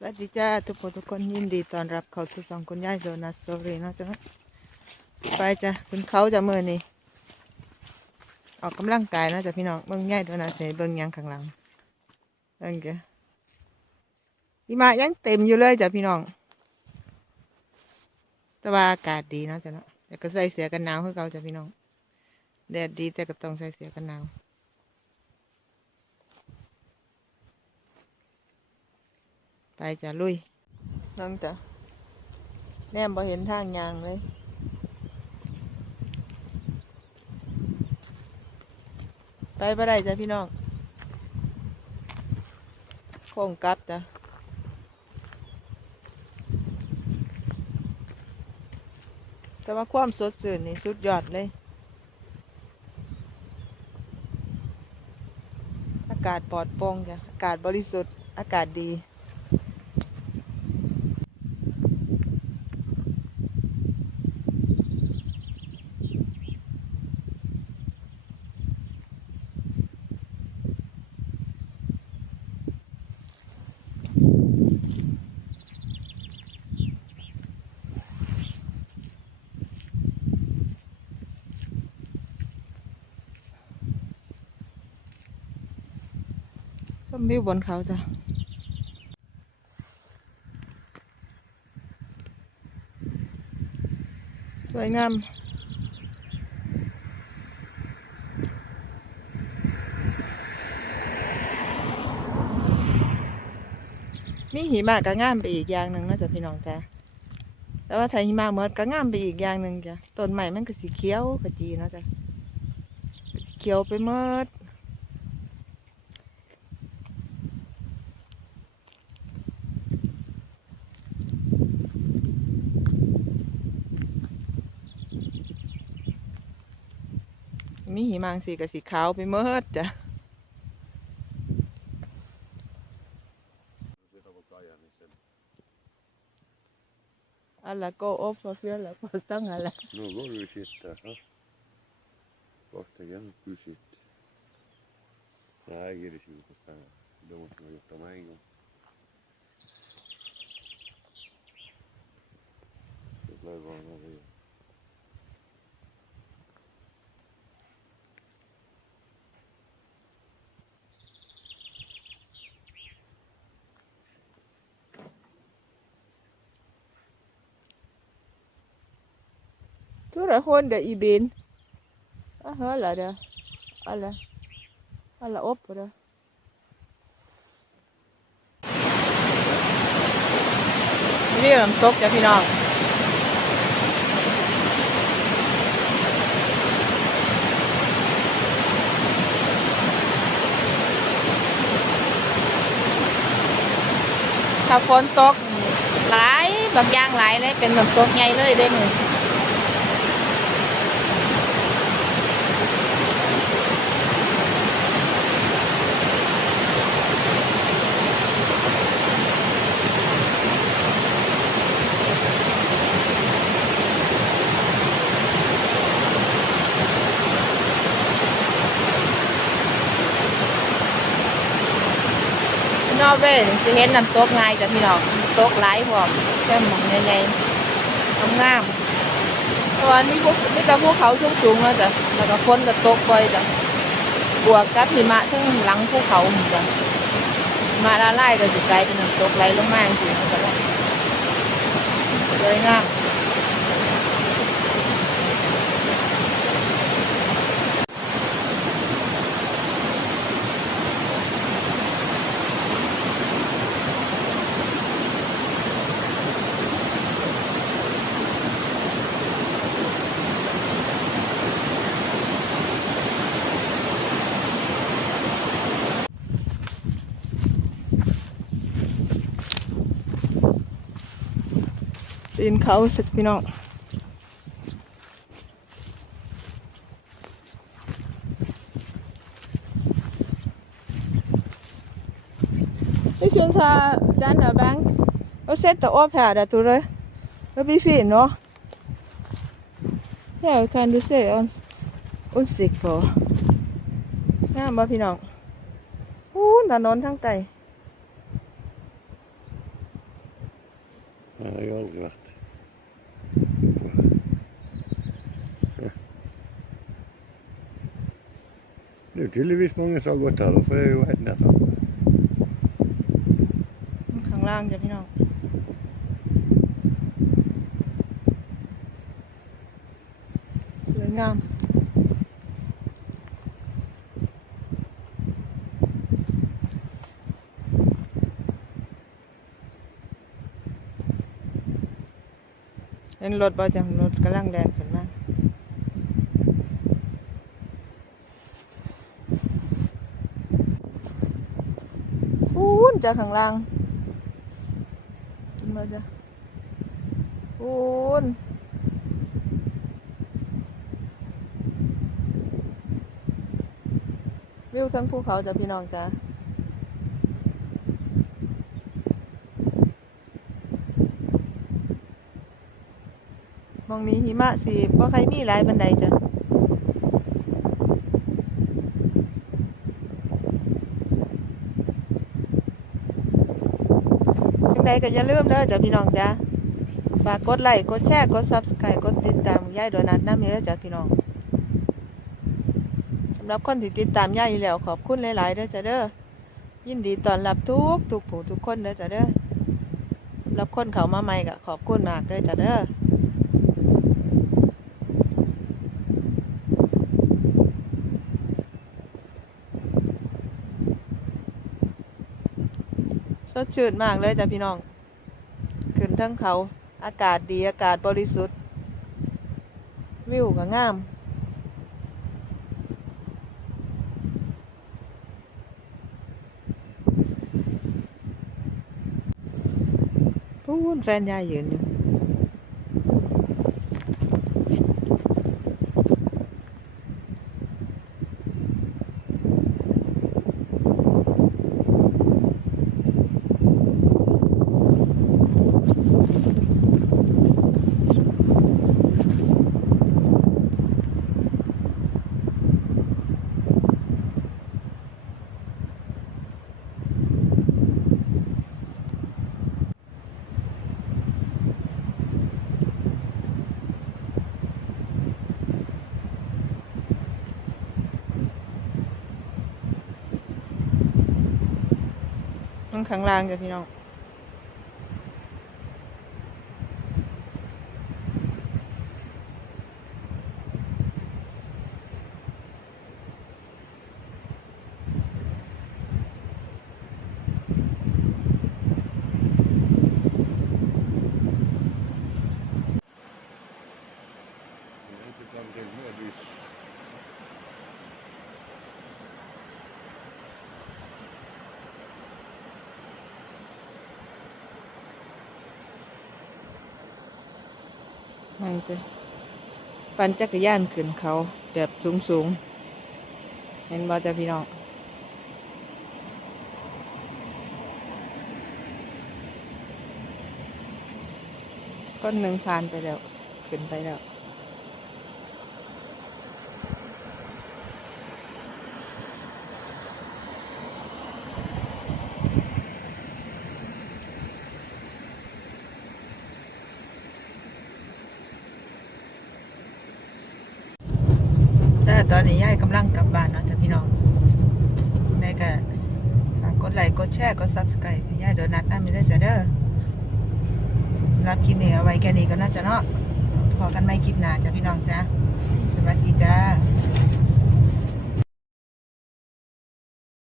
สวัสดีจ้าทุกคนทุกคนยินดีต้อนรับเขาสู่สองคุณยายโดนัทสตอรี่นะจ้ะนะไปจ้ะคุณเขาจะเมื่อนี่ออกกำลังกายนะจ้ะพี่น้องเบิ่งยายโดนัสเบิ่งยังข้างหลังเบิ่งแกหิมะยังเต็มอยู่เลยจ้ะพี่น้องแต่ว่าอากาศดีนะจ้ะเนาะแต่ก็ใส่เสื้อกันหนาวคือเก่าจ้ะพี่น้องแดดดีแต่ก็ต้องใส่เสื้อกันหนาว ไปจะลุยน้องจ้ะแนมบ่เห็นทางยางเลยไปบ่ได้จ้ะพี่น้องโค้งกลับจ้ะแต่ว่าความสดชื่นนี่สุดยอดเลย อากาศปลอดโปร่งจ้ะอากาศบริสุทธิ์ อากาศดี ชมวิวบนเขาจ้ะสวยงามมีหิมะก็งามไปอีกอย่างหนึ่งนะจ้ะพี่น้องจ้ะแต่ว่าถ้าหิมะหมดก็งามไปอีกอย่างหนึ่งจ้ะต้นใหม่มันก็สีเขียวขจีนะจ้ะเขียวไปหมด มีหิมังสีกับสีขาวไปเมื่อจ้ะอะไรก็อบเฟียแล้วก็ตั้งอะไรนู่นก็รู้ชิต่ฮะก็แต่ยังรู้ชิดนายกิริชิวก็ตั้งดูมันก็ยกไม่ก็ Let's move on. bilen? Jag hör det. Alla. Alla upp på det. Det är de tocka final.ถ้าฝนตกหลายบางอย่างหลายเลยเป็นน้ำตกใหญ่เลยเด้นี่ นอร์เว้ยสิเห็นน้ำตกง่ายจ้ะพี่น้องน้ำตกหลายพร้อมแค่หมองใหญ่ๆงามๆเพราะว่ามีพวกมีแต่ภูเขาสูงๆแล้วจ้ะแล้วก็ฝนก็ตกบ่อยจ้ะบวกกับหิมะทั้งหลังภูเขาหมดจ้ะหิมาละลายก็สิกลายเป็นน้ำตกไหลลงมาจริงๆก็ได้สวยงาม นเขาสักพี่น้องนี่ชื่นชาด้านหน้าแบงค์เอาเซ็ตตัวอ้อแผ่ดตัวเลยเขาบีฟินเนาะ Yeah, we can do say on on sick for. งามบ่พี่น้องหู้ถนนทั้งใจ Ja, ja, ja. Nu är tydeligvis många som har gått här, då får jag ju ett nära. ข้างล่างจ้ะพี่น้อง สวยงาม เห็นรถบ่จังรถกำลังแดนขึ้นมาพูน จากข้างล่างมาจ้ะพูนวิวทั้งภูเขาจ้ะพี่น้องจ้ะมองนี้หิมะสีบ่ใครมีหลายบันไดจ้ะจัง ใดก็อย่าลืมเด้อจ้ะพี่น้องจ้ะฝากกดไลค์กดแชร์กดซับสไครต์กดติดตามยายโดนัทน้ำมีเด้อจ้ะพี่น้องสำหรับคนที่ติดตามยายอยู่แล้วขอบคุณหลายๆเด้อจ้ะเด้อยินดีต้อนรับทุกทุกผู้ทุกคนเด้อจ้ะเด้อสำหรับคนเขามาใหม่ก็ขอบคุณมากเด้อจ้ะเด้อ ส ดชื่นมากเลยจ้ะพี่น้อง ขึ้นทั้งเขา อากาศดีอากาศบริสุทธิ์ วิวก็งามพูนแฟนยายยืนอยู่ ข้างข้างล่างจ้ะพี่น้อง จ้ะปั่นจักรยานขึ้นเขาแบบสูงสูงๆเห็นบ่จ้ะพี่น้องก้อนหนึ่งผ่านไปแล้ว ขึ้นไปแล้ว จ้า ตอนนี้ยายกำลังกลับบ้านเนาะจ้ะพี่น้องแม่ก็ฝากกดไลค์กดแชร์กดซับสไครต์ยายโดนนัดน้ำมีด้วยจ้ะเด้อรับคลิปนี้เอาไว้แค่นี้ก็น่าจะเนาะพอกันไม่คลิปหน้าจ้ะพี่น้องจ้าสวัสดีจ้า